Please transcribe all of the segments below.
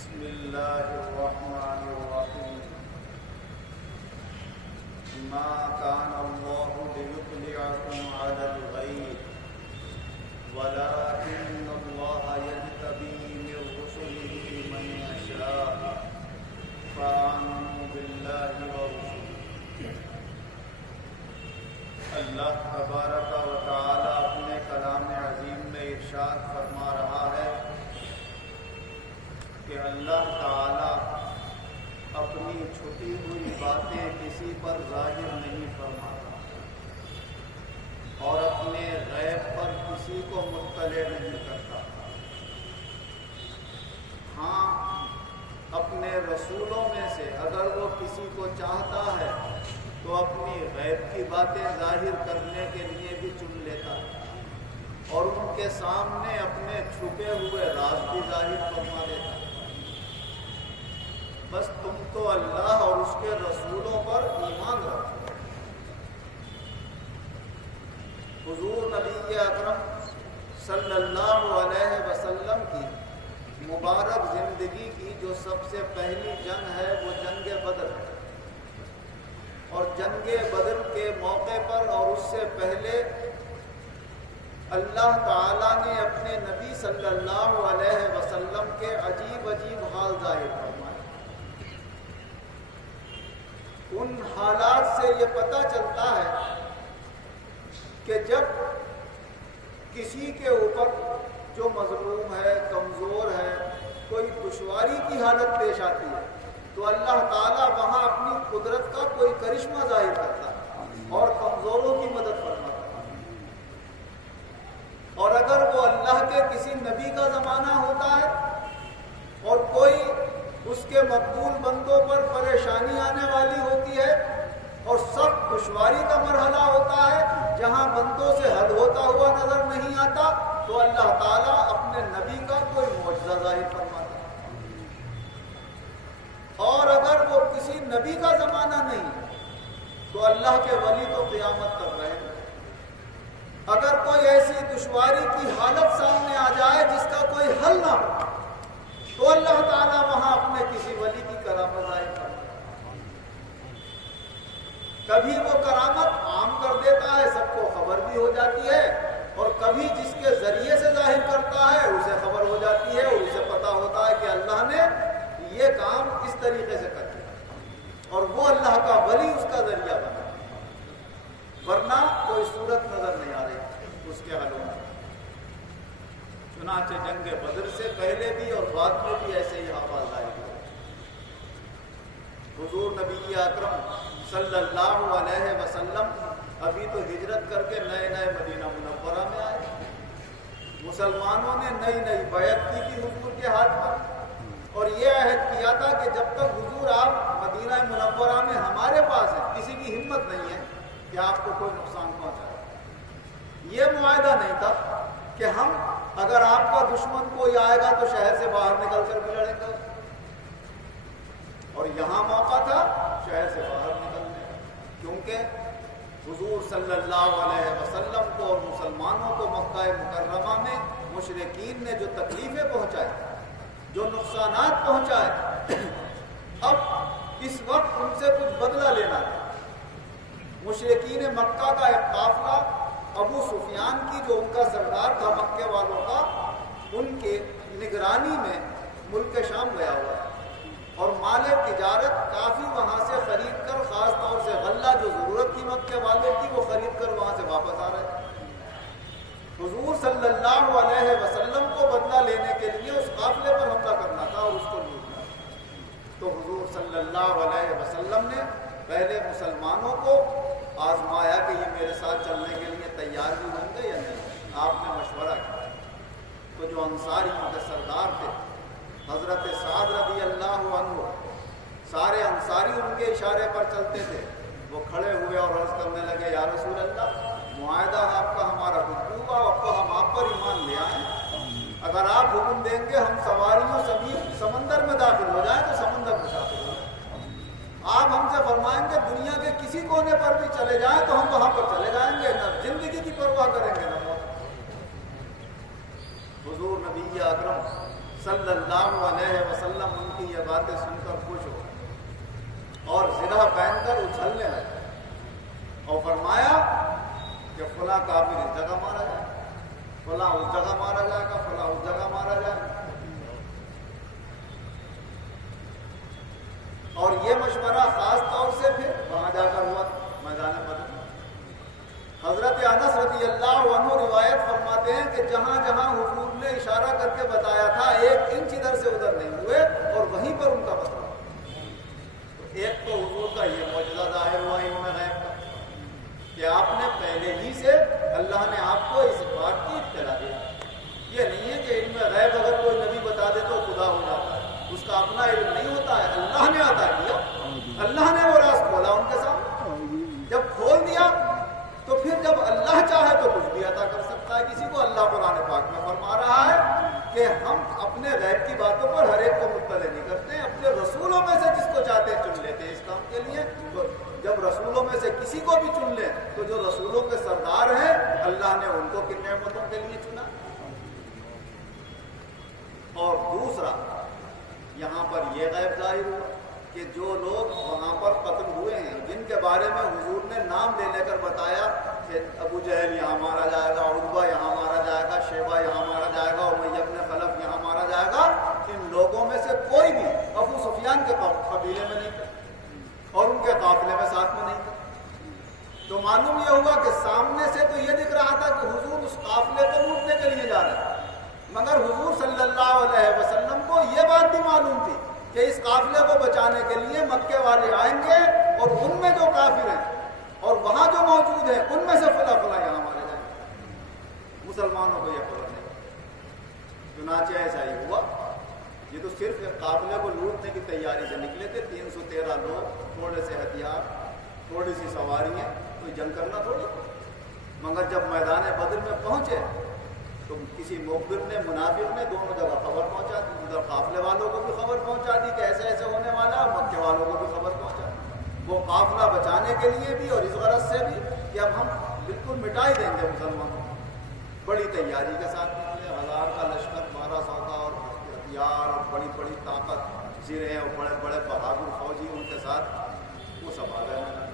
بسم اللہ الرحمن الرحیم ما کان اللہ لیطلعکم علی الغیب ولکن اللہ یجتبی من رسلہ من یشاء فآمنوا باللہ ورسلہ۔ اللہ تبارک و تعالی اپنے کلام عظیم میں ارشاد فرما رہا ہے کہ اللہ تعالی اپنی چھپی ہوئی باتیں کسی پر ظاہر نہیں فرماتا اور اپنے غیب پر کسی کو مطلع نہیں کرتا۔ ہاں، اپنے رسولوں میں سے اگر وہ کسی کو چاہتا ہے تو اپنی غیب کی باتیں ظاہر کرنے کے لیے بھی چن لیتا ہے اور ان کے سامنے اپنے چھپے ہوئے راز بھی ظاہر فرما دیتا ہے۔ بس تم تو اللہ اور اس کے رسولوں پر ایمان رکھو۔ حضور نبی اکرم صلی اللہ علیہ وسلم کی مبارک زندگی کی جو سب سے پہلی جنگ ہے وہ جنگ بدر ہے، اور جنگ بدر کے موقع پر اور اس سے پہلے اللہ تعالیٰ نے اپنے نبی صلی اللہ علیہ وسلم کے عجیب عجیب حال ظاہر فرمائے۔ ان حالات سے یہ پتہ چلتا ہے کہ جب کسی کے اوپر جو مظلوم ہے، کمزور ہے، کوئی دشواری کی حالت پیش آتی ہے تو اللہ تعالیٰ وہاں اپنی قدرت کا کوئی کرشمہ ظاہر کرتا ہے اور کمزوروں کی مدد فرماتا ہے۔ اور اگر وہ اللہ کے کسی نبی کا زمانہ ہوتا ہے اور کوئی اس کے مقبول بندوں پر پریشانی آنے والی ہوتی ہے اور سخت دشواری کا مرحلہ ہوتا ہے جہاں بندوں سے حل ہوتا ہوا نظر نہیں آتا تو اللہ تعالیٰ اپنے نبی کا کوئی معجزہ ظاہر فرماتا ہے۔ اور اگر وہ کسی نبی کا زمانہ نہیں تو اللہ کے ولی تو قیامت تک رہے گا۔ اگر کوئی ایسی دشواری کی حالت سامنے آ جائے جس کا کوئی حل نہ ہو تو اللہ تعالیٰ وہاں اپنے کسی ولی کی کرامت ظاہر کرتا ہے۔ کبھی وہ کرامت عام کر دیتا ہے، سب کو خبر بھی ہو جاتی ہے، اور کبھی جس کے ذریعے سے ظاہر کرتا ہے اسے خبر ہو جاتی ہے اور اسے پتہ ہوتا ہے کہ اللہ نے یہ کام اس طریقے سے کر دیا اور وہ اللہ کا ولی اس کا ذریعہ بنا، ورنہ کوئی صورت نظر نہیں آ رہی اس کے حلوں میں۔ چنانچہ جنگ بدر سے پہلے بھی اور بعد میں بھی ایسے ہی حوال ظاہر ہوئے۔ حضور نبی اکرم صلی اللہ علیہ وسلم ابھی تو ہجرت کر کے نئے نئے مدینہ منورہ میں آئے۔ مسلمانوں نے نئی نئی بیعت کی تھی حضور کے ہاتھ پر اور یہ عہد کیا تھا کہ جب تک حضور آپ مدینہ منورہ میں ہمارے پاس ہیں کسی کی ہمت نہیں ہے کہ آپ کو کوئی نقصان پہنچائے۔ یہ معاہدہ نہیں تھا کہ ہم اگر آپ کا دشمن کوئی آئے گا تو شہر سے باہر نکل کر بھی لڑیں گے، اور یہاں موقع تھا شہر سے باہر نکلنے کا، کیونکہ حضور صلی اللہ علیہ وسلم کو اور مسلمانوں کو مکہ مکرمہ میں مشرکین نے جو تکلیفیں پہنچائی، جو نقصانات پہنچائے، اب اس وقت ان سے کچھ بدلہ لینا تھا۔ مشرکین مکہ کا ایک قافلہ ابو سفیان کی جو ان کا سردار تھا مکے والوں کا، ان کے نگرانی میں ملک شام گیا ہوا ہے اور مال تجارت کافی وہاں سے خرید کر، خاص طور سے غلہ جو ضرورت تھی مکے والوں کی وہ خرید کر وہاں سے واپس آ رہے تھے۔ حضور صلی اللہ علیہ وسلم کو بدلہ لینے کے لیے اس قافلے پر حملہ کرنا تھا اور اس کو لوٹنا تھا، تو حضور صلی اللہ علیہ وسلم نے پہلے مسلمانوں کو آزمایا کہ یہ میرے ساتھ چلنے کے لیے تیار بھی ہوں گے یا نہیں۔ آپ نے مشورہ کیا تو جو انصاری ان کے سردار تھے حضرت سعد رضی اللہ عنہ، سارے انصاری ان کے اشارے پر چلتے تھے، وہ کھڑے ہوئے اور عرض کرنے لگے یا رسول اللہ، معاہدہ آپ کا ہمارا حکم کا، اب تو ہم آپ پر ایمان لے آئیں، اگر آپ حکم دیں گے ہم سواریوں سمیت سمندر میں داخل ہو جائیں تو سمندر میں داخل ہو جائیں، آپ ہم سے فرمائیں گے دنیا کے کسی کونے پر بھی چلے جائیں تو ہم وہاں پر چلے جائیں گے، نہ زندگی کی پرواہ کریں گے نہ موت۔ حضور نبی اکرم صلی اللہ علیہ وسلم ان کی یہ باتیں سن کر خوش ہو اور زرہ پہن کر اچھلنے لگے اور فرمایا کہ فلاں کافر اس جگہ مارا جائے گا، فلاں اس جگہ مارا جائے گا، فلاں اس جگہ مارا جائے گا۔ اور یہ مشورہ خاص طور سے پھر وہاں جا کر ہوا میدان بدر۔ حضرت انس رضی اللہ عنہ روایت فرماتے ہیں کہ جہاں جہاں حضور نے اشارہ کر کے بتایا تھا 1 انچ ادھر سے ادھر نہیں ہوئے اور وہیں پر ان کا مسئلہ۔ ایک تو حضور کا یہ معجزہ ظاہر ہوا علم غیب کا کہ آپ نے پہلے ہی سے اللہ نے آپ کو اس بات کی اطلاع دیا۔ یہ نہیں ہے کہ علم غیب اگر کوئی نبی بتا دے تو خدا ہو جاتا ہے، اس کا اپنا علم نہیں ہوتا ہے، اللہ نے عطا کیا، اللہ نے وہ راز کھولا ان کے سامنے۔ جب کھول دیا تو پھر جب اللہ چاہے تو کچھ بھی عطا کر سکتا ہے کسی کو۔ اللہ قرآن پاک میں فرما رہا ہے کہ ہم اپنے غیب کی باتوں پر ہر ایک کو مطلع نہیں کرتے ہیں، اپنے رسولوں میں سے جس کو چاہتے ہیں چن لیتے ہیں اس کام کے لیے۔ تو جب رسولوں میں سے کسی کو بھی چن لیں تو جو رسولوں کے سردار ہیں اللہ نے ان کو کن نعمتوں کے لیے چنا۔ اور دوسرا یہاں پر یہ غیب ظاہر ہوا کہ جو لوگ وہاں پر قتل ہوئے ہیں جن کے بارے میں حضور نے نام لے کر بتایا کہ ابو جہل یہاں مارا جائے گا، عتبہ یہاں مارا جائے گا، شیبہ یہاں مارا جائے گا، امیہ بن خلف یہاں مارا جائے گا، ان لوگوں میں سے کوئی بھی ابو سفیان کے قبیلے میں نہیں تھا اور ان کے قافلے میں ساتھ میں نہیں تھا۔ تو معلوم یہ ہوا کہ سامنے سے تو یہ دکھ رہا تھا کہ حضور اس قافلے کو لوٹنے کے لیے جا رہے ہیں، مگر حضور صلی اللہ علیہ وسلم کو یہ بات بھی معلوم تھی کہ اس قافلے کو بچانے کے لیے مکے والے آئیں گے اور ان میں جو کافر ہیں اور وہاں جو موجود ہیں ان میں سے فلاں فلاں یہاں مارے جائیں گے۔ مسلمانوں کو یہ خبر نہیں، چنانچہ ایسا ہی ہوا۔ یہ تو صرف ایک قافلے کو لوٹنے کی تیاری سے نکلے تھے، 313 لوگ، تھوڑے سے ہتھیار، تھوڑی سی سواریاں، کوئی جنگ کرنا تھوڑی۔ مگر جب میدان بدر میں پہنچے تو کسی مخبر نے، منافق نے دونوں جگہ خبر پہنچا دی، ادھر قافلے والوں کو بھی خبر پہنچا دی کہ ایسے ایسے ہونے والا ہے، اور مکے والوں کو بھی خبر پہنچا دی۔ وہ قافلہ بچانے کے لیے بھی اور اس غرض سے بھی کہ اب ہم بالکل مٹا ہی دیں گے مسلمانوں کو، بڑی تیاری کے ساتھ نکلے، 1000 کا لشکر، 1200 کا، اور ہتھیار اور بڑی بڑی طاقت، زرہیں اور بڑے بڑے بہادر فوجی ان کے ساتھ، وہ سب آ گئے۔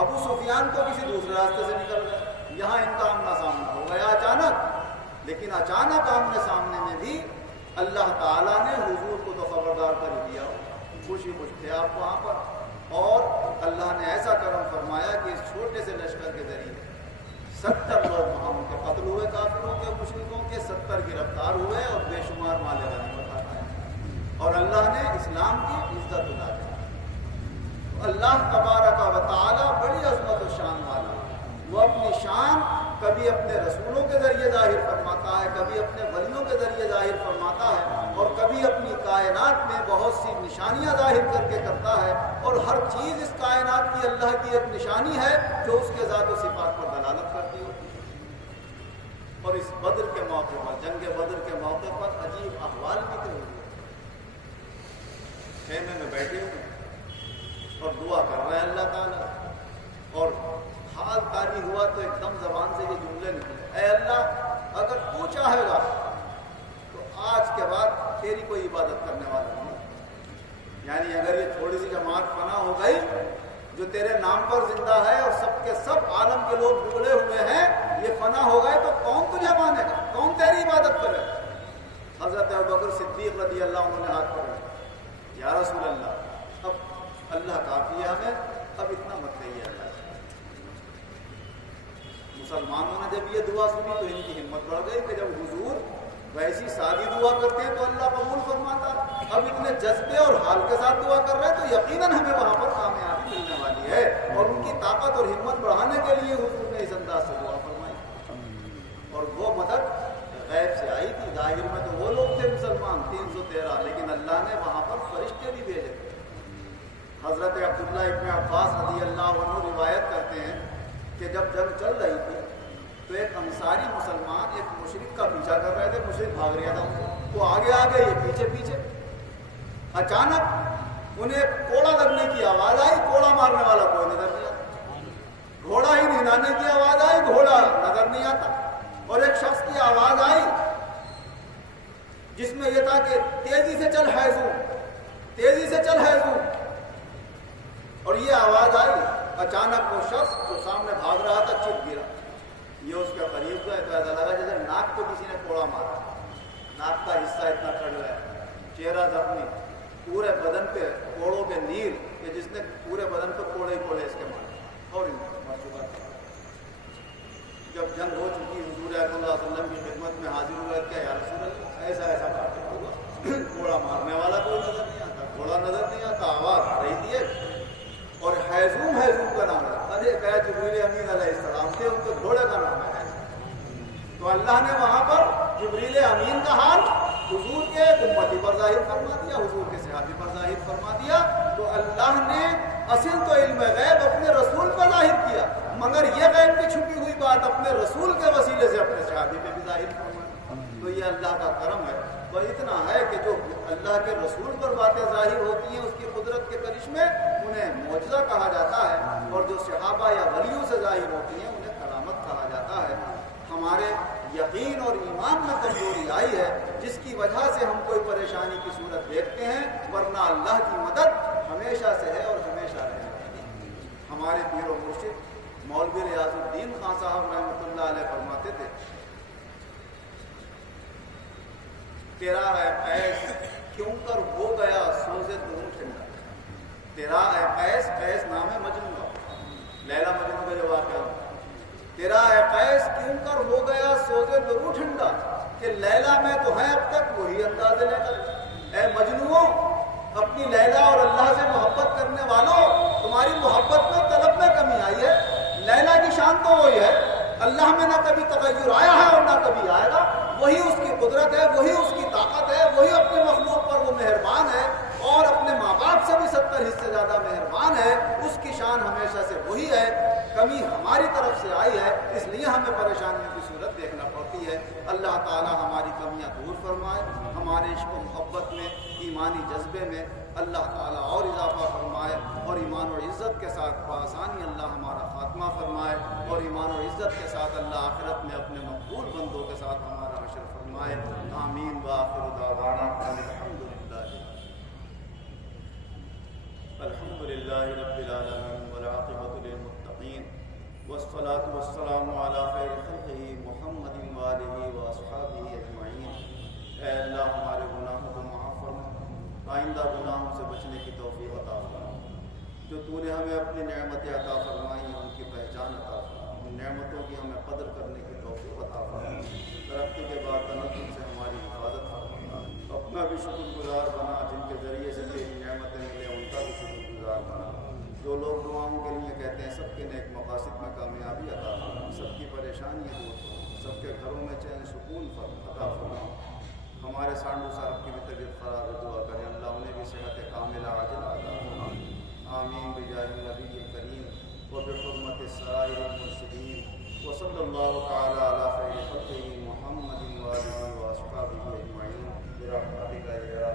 ابو سفیان کو کسی دوسرے راستے سے نکل گئے، یہاں ان کا آمنا سامنا ہو گیا اچانک، لیکن اچانک آمنے سامنے میں بھی اللہ تعالیٰ نے حضور کو تو خبردار کر دیا، خوشی خوش تھے آپ وہاں پر، اور اللہ نے ایسا کرم فرمایا کہ اس چھوٹے سے لشکر کے ذریعے 70 لوگ وہاں ان کے قتل ہوئے، کافروں کے، مشرکوں کے 70 گرفتار ہوئے اور بے شمار مال غنیمت آیا، اور اللہ نے اسلام کی عزت ادا کی۔ اللہ تبارک و تعالی بڑی عظمت و شان والا، وہ اپنی شان کبھی اپنے رسولوں کے ذریعے ظاہر فرماتا ہے، کبھی اپنے ولیوں کے ذریعے ظاہر فرماتا ہے، اور کبھی اپنی کائنات میں بہت سی نشانیاں ظاہر کر کے کرتا ہے، اور ہر چیز اس کائنات کی اللہ کی ایک نشانی ہے جو اس کے ذات و صفات پر دلالت کرتی ہوتی ہے۔ اور اس بدر کے موقع پر، جنگ بدر کے موقع پر عجیب احوال بھی ہوئے، خیمے میں بیٹھے ہوئے اور دعا کر رہے ہیں اللہ تعالیٰ، اور حال طاری ہوا تو ایک دم زبان سے یہ جملے نکلے، اے اللہ اگر تو چاہے گا تو آج کے بعد تیری کوئی عبادت کرنے والا نہیں، یعنی اگر یہ تھوڑی سی جماعت فنا ہو گئی جو تیرے نام پر زندہ ہے اور سب کے سب عالم کے لوگ بگڑے ہوئے ہیں، یہ فنا ہو گئے تو کون تجھے مانے گا، کون تیری عبادت کرے؟ حضرت ابوبکر صدیق رضی اللہ عنہ نے ہاتھ پکڑا، یا رسول اللہ اب اللہ کافی ہے ہمیں، اب اتنا مت کہیے اللہ۔ مسلمانوں نے جب یہ دعا سنی تو ان کی ہمت بڑھ گئی کہ جب حضور ویسی سادی دعا کرتے ہیں تو اللہ قبول فرماتا، اب اتنے جذبے اور حال کے ساتھ دعا کر رہے ہیں تو یقیناً ہمیں وہاں پر کامیابی ملنے والی ہے، اور ان کی طاقت اور ہمت بڑھانے کے لیے حضور نے اس انداز سے دعا فرمائی، اور وہ مدد غیب سے آئی تھی۔ ظاہر میں تو وہ لوگ تھے مسلمان 313، لیکن اللہ نے وہاں پر فرشتے بھی بھیجے تھے۔ حضرت عبداللہ ابن عباس رضی اللہ عنہ روایت کرتے ہیں کہ جب جنگ چل رہی تھی تو ایک انصاری مسلمان ایک مشرک کا پیچھا کر رہے تھے، مشرک بھاگ رہا تھا، وہ آگے آگے یہ پیچھے پیچھے، اچانک انہیں کوڑا لگنے کی آواز آئی، کوڑا مارنے والا کوئی نظر نہیں آتا، گھوڑا ہی نہلانے کی آواز آئی، گھوڑا نظر نہیں آتا، اور ایک شخص کی آواز آئی جس میں یہ تھا کہ تیزی سے چل حیزوں، تیزی سے چل حیزوں، اور یہ آواز آئی، اچانک وہ شخص جو سامنے بھاگ رہا تھا چپ گرا، یہ اس کے قریب گئے تو ایسا لگا جیسے ناک کو کسی نے کوڑا مارا، ناک کا حصہ اتنا کٹ گیا، چہرہ زخمی، پورے بدن پہ کوڑوں کے نیل کہ جس نے پورے بدن پہ کوڑے ہی کوڑے اس کے مارے، اور مر چکا تھا۔ جب جنگ ہو چکی حضور اکرم صلی اللہ علیہ وسلم کی خدمت میں حاضر ہوئے، کیا یا رسول اللہ ایسا ایسا کاٹے ہوگا، کوڑا مارنے والا کوئی نظر نہیں آتا، کوڑا نظر نہیں آتا، آواز آ رہی تھی اور حیزوم کا نام ہے، ارے کہا جبریل امین علیہ السلام تھے، ان کے گھوڑے کا نام ہے۔ تو اللہ نے وہاں پر جبریل امین کا حال حضور کے امتی پر ظاہر فرما دیا، حضور کے صحابی پر ظاہر فرما دیا۔ تو اللہ نے اصل تو علم غیب اپنے رسول پر ظاہر کیا، مگر یہ غیب کی چھپی ہوئی بات اپنے رسول کے وسیلے سے اپنے صحابی پہ بھی ظاہر فرما۔ تو یہ اللہ کا کرم ہے۔ وہ اتنا ہے کہ جو اللہ کے رسول پر باتیں ظاہر ہوتی ہیں اس کی قدرت کے کرشمے انہیں معجزہ کہا جاتا ہے، اور جو صحابہ یا ولیوں سے ظاہر ہوتی ہیں انہیں کرامت کہا جاتا ہے۔ ہمارے یقین اور ایمان میں کمزوری آئی ہے جس کی وجہ سے ہم کوئی پریشانی کی صورت دیکھتے ہیں، ورنہ اللہ کی مدد ہمیشہ سے ہے اور ہمیشہ رہے گی۔ ہمارے پیر و مرشد مولوی ریاض الدین خان صاحب رحمۃ اللہ علیہ فرماتے تھے، تیرا اے قیس کیوں کر ہو گیا سوز دروں ٹھنڈا، تیرا اے قیس، قیس نام ہے مجنون کا، لیلا مجنون کا جو واقعہ، تیرا اے قیس کیوں کر ہو گیا سوز دروں ٹھنڈا، کہ لیلا میں تو ہے اب تک وہی انداز لیلا۔ اے مجنوں، اپنی لیلا اور اللہ سے محبت کرنے والوں، تمہاری محبت میں طلب میں کمی آئی ہے۔ لیلا کی شان تو وہی ہے، اللہ میں نہ کبھی تغیر آیا ہے اور نہ کبھی آئے گا، وہی اس کی قدرت ہے، وہی اس کی طاقت ہے، وہی اپنے مخلوق پر وہ مہربان ہے، اور اپنے ماں باپ سے بھی 70 حصے زیادہ مہربان ہے، اس کی شان ہمیشہ سے وہی ہے۔ کمی ہماری طرف سے آئی ہے، اس لیے ہمیں پریشانیوں کی صورت دیکھنا پڑتی ہے۔ اللہ تعالی ہماری کمیاں دور فرمائے، ہمارے عشق و محبت میں، ایمانی جذبے میں اللہ تعالیٰ اور اضافہ فرمائے، اور ایمان اور عزت کے ساتھ بآسانی اللہ ہمارا خاتمہ فرمائے، اور ایمان اور عزت کے ساتھ اللہ آخرت میں اپنے مقبول بندوں کے ساتھ ہمارا حشر فرمائے۔ آمین وآخر دعوانا الحمد للہ رب العالمین والعاقبۃ للمتقین والصلاة والسلام علی خیر خلقہ محمد وآلہ واصحابہ اجمعین۔ اے اللہ ہمارے گناہوں کو معاف فرما، آئندہ گناہوں سے بچنے کی توفیق عطا فرما، جو تو نے ہمیں اپنی نعمتیں عطا فرمائی ہیں ان کی پہچان عطا فرما، ان نعمتوں کی ہمیں قدر کرنے کی توفیق عطا فرما، ترقی کے بعد تنزل سے ہماری حفاظت فرما، اپنا بھی شکر گزار بنا، جن کے ذریعے سے تیری نعمتیں ملے ان کا بھی شکر گزار بنا، جو لوگ دعاؤں کے لیے کہتے ہیں سب کے نیک مقاصد میں کامیابی عطا فرما، سب کی پریشانیاں دور فرما، سب کے گھروں میں چین سکون عطا فرما۔ ہمارے سانڈو صاحب کی بھی طبیعت خراب ہے، دعا کریں اللہ انہیں بھی صحت کاملہ عاجلہ عطا فرما۔ آمین بجاہ النبی الکریم وبحرمت السائر المرسلین وصلی اللہ تعالی علی خیر خلقہ محمد وآلہ واصحابہ اجمعین برحمتک یا